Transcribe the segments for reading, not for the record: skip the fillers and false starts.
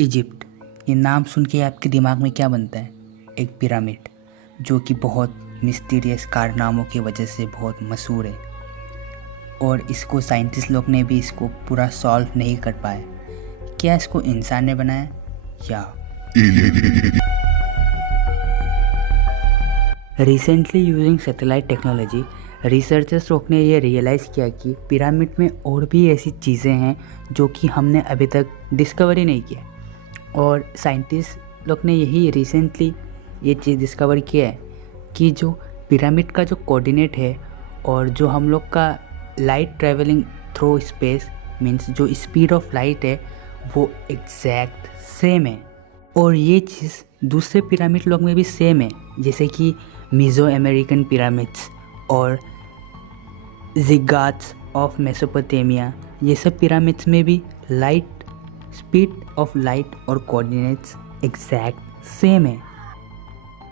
Egypt, ये नाम सुन के आपके दिमाग में क्या बनता है? एक पिरामिड जो कि बहुत मिस्टीरियस कारनामों की वजह से बहुत मशहूर है और इसको साइंटिस्ट लोग ने भी इसको पूरा सॉल्व नहीं कर पाए। क्या इसको इंसान ने बनाया या recently using satellite technology researchers लोग ने ये रियलाइज़ किया कि पिरामिड में और भी ऐसी चीज़ें हैं जो कि हमने अभी तक डिस्कवर ही नहीं किया। और साइंटिस्ट लोग ने यही रिसेंटली ये चीज़ डिस्कवर किया है कि जो पिरामिड का जो कोऑर्डिनेट है और जो हम लोग का light travelling through space means जो स्पीड ऑफ लाइट है वो एग्जैक्ट सेम है। और ये चीज़ दूसरे पिरामिड लोग में भी सेम है, जैसे कि मीज़ो अमेरिकन पिरामिड्स और ज़िगाट्स ऑफ मेसोपोटामिया। ये सब पिरामिड्स में भी लाइट स्पीड ऑफ लाइट और कोऑर्डिनेट्स एग्जैक्ट सेम है।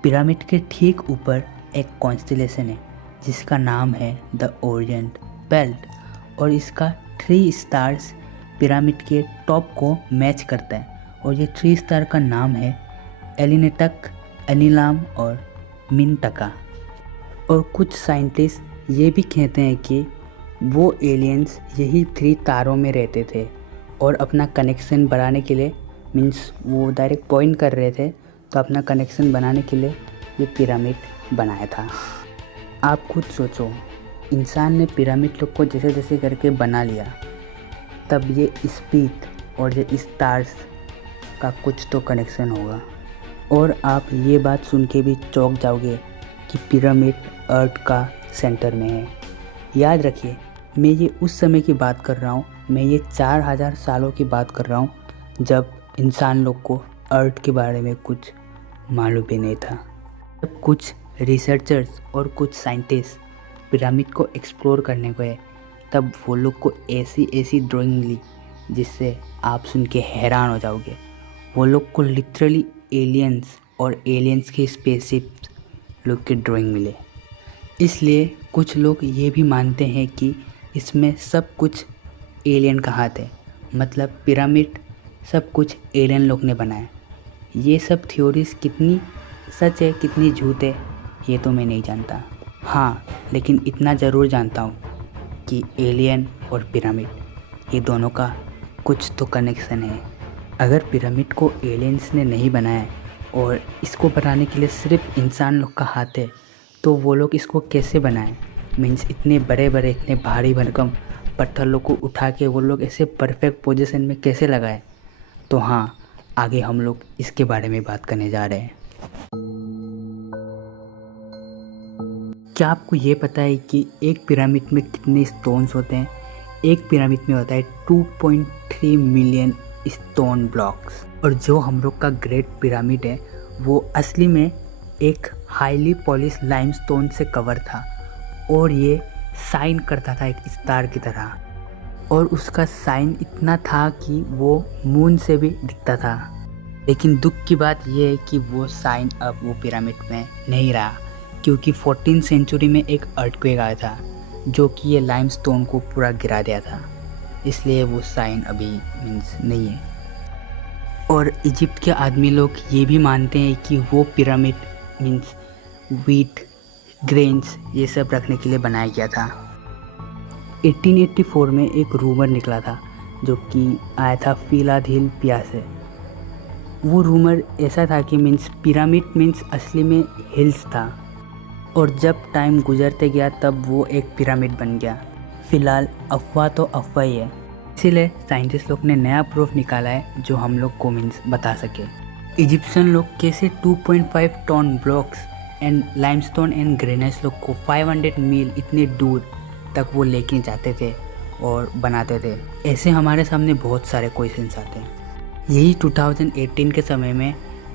पिरामिड के ठीक ऊपर एक कॉन्स्टेलेशन है जिसका नाम है द ओरिएंट बेल्ट और इसका 3 स्टार्स पिरामिड के टॉप को मैच करता है और ये 3 स्टार का नाम है एलिनेटक, एनिलाम और मिनटका। और कुछ साइंटिस्ट ये भी कहते हैं कि वो एलियंस यही 3 तारों में रहते थे और अपना कनेक्शन बनाने के लिए मीन्स वो डायरेक्ट पॉइंट कर रहे थे, तो अपना कनेक्शन बनाने के लिए ये पिरामिड बनाया था। आप खुद सोचो, इंसान ने पिरामिड लोग को जैसे जैसे करके बना लिया, तब ये स्पीड और ये स्टार्स का कुछ तो कनेक्शन होगा। और आप ये बात सुन के भी चौंक जाओगे कि पिरामिड अर्थ का सेंटर में है। याद रखिए, मैं ये उस समय की बात कर रहा हूँ, मैं ये 4000 सालों की बात कर रहा हूँ जब इंसान लोग को अर्थ के बारे में कुछ मालूम भी नहीं था। जब कुछ रिसर्चर्स और कुछ साइंटिस्ट पिरामिड को एक्सप्लोर करने गए तब वो लोग को ऐसी ड्राइंग मिली जिससे आप सुन के हैरान हो जाओगे। वो लोग को लिटरली एलियंस और एलियंस के स्पेसशिप लोग के ड्राइंग मिले। इसलिए कुछ लोग ये भी मानते हैं कि इसमें सब कुछ एलियन का हाथ है, मतलब पिरामिड सब कुछ एलियन लोग ने बनाया। ये सब थ्योरीज कितनी सच है कितनी झूठ है ये तो मैं नहीं जानता। हाँ, लेकिन इतना ज़रूर जानता हूँ कि एलियन और पिरामिड ये दोनों का कुछ तो कनेक्शन है। अगर पिरामिड को एलियंस ने नहीं बनाया और इसको बनाने के लिए सिर्फ इंसान लोग का हाथ है, तो वो लोग इसको कैसे बनाए? मीन्स इतने बड़े बड़े इतने भारी भरकम पत्थरों को उठा के वो लोग ऐसे परफेक्ट पोजीशन में कैसे लगाए? तो हाँ, आगे हम लोग इसके बारे में बात करने जा रहे हैं। क्या आपको ये पता है कि एक पिरामिड में कितने स्टोन्स होते हैं? एक पिरामिड में होता है 2.3 मिलियन स्टोन ब्लॉक्स। और जो हम लोग का ग्रेट पिरामिड है वो असली में एक हाईली पॉलिश लाइमस्टोन से कवर था और ये साइन करता था एक स्टार की तरह। और उसका साइन इतना था कि वो मून से भी दिखता था। लेकिन दुख की बात यह है कि वो साइन अब वो पिरामिड में नहीं रहा, क्योंकि 14वीं सेंचुरी में एक अर्थक्वेक आया था जो कि ये लाइमस्टोन को पूरा गिरा दिया था। इसलिए वो साइन अभी मीन्स नहीं है। और इजिप्ट के आदमी लोग ये भी मानते हैं कि वो पिरामिड मीन्स व्हीट, ग्रेन्स ये सब रखने के लिए बनाया गया था। 1884 में एक रूमर निकला था जो कि आया था फिलाडेल्फिया से। वो रूमर ऐसा था कि मीन्स पिरामिड मीन्स असली में हिल्स था और जब टाइम गुजरते गया तब वो एक पिरामिड बन गया। फ़िलहाल अफवाह तो अफवाह ही है, इसीलिए साइंटिस्ट लोग ने नया प्रूफ निकाला है जो हम लोग को मीन्स बता सके। इजिप्शियन लोग कैसे 2.5 ton blocks and limestone and granite लोग को 500 मील इतने दूर तक वो लेके जाते थे और बनाते थे? ऐसे हमारे सामने बहुत सारे क्वेश्चंस आते हैं। यही 2018 के समय में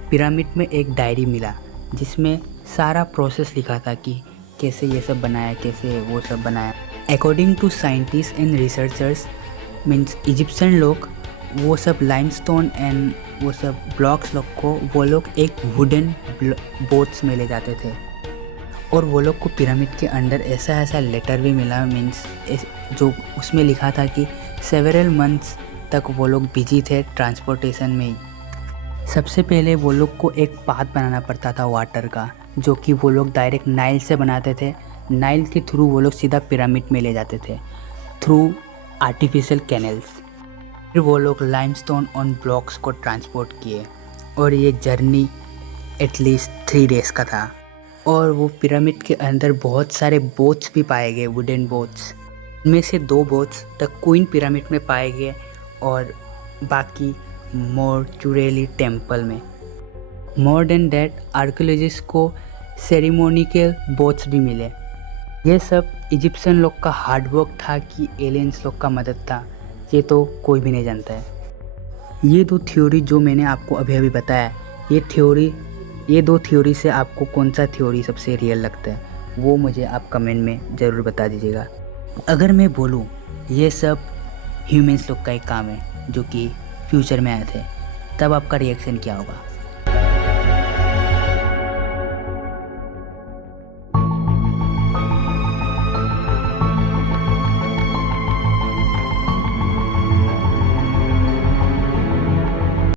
पिरामिड में एक डायरी मिला जिसमें सारा प्रोसेस लिखा था कि कैसे ये सब बनाया, कैसे वो सब बनाया। According to scientist and researchers means Egyptian लोग वो सब लाइमस्टोन एंड वो सब ब्लॉक्स लोग को वो लोग एक वुडन बोट्स में ले जाते थे और वो लोग को पिरामिड के अंदर ऐसा लेटर भी मिला मीन्स जो उसमें लिखा था कि सेवरल मंथ्स तक वो लोग बिजी थे ट्रांसपोर्टेशन में सबसे पहले वो लोग को एक पाथ बनाना पड़ता था वाटर का, जो कि वो लोग डायरेक्ट नाइल से बनाते थे। नाइल के थ्रू वो लोग सीधा पिरामिड में ले जाते थे थ्रू आर्टिफिशियल कैनल्स। फिर वो लोग लाइमस्टोन ऑन ब्लॉक्स को ट्रांसपोर्ट किए और ये जर्नी एटलीस्ट 3 डेज़ का था। और वो पिरामिड के अंदर बहुत सारे बोट्स भी पाए गए, वुडन बोट्स। इनमें से 2 बोट्स द क्वीन पिरामिड में पाए गए और बाकी मोर्चुरेली टेम्पल में। मोर देन डैट आर्कियोलॉजिस्ट को सेरेमोनिकल बोट्स भी मिले। ये सब इजिप्शियन लोग का हार्डवर्क था कि एलियंस लोग का मदद था, ये तो कोई भी नहीं जानता है। ये 2 थ्योरी जो मैंने आपको अभी अभी बताया, ये 2 थ्योरी से आपको कौन सा थ्योरी सबसे रियल लगता है वो मुझे आप कमेंट में ज़रूर बता दीजिएगा। अगर मैं बोलूँ ये सब ह्यूमंस लोग का एक काम है जो कि फ्यूचर में आए थे, तब आपका रिएक्शन क्या होगा?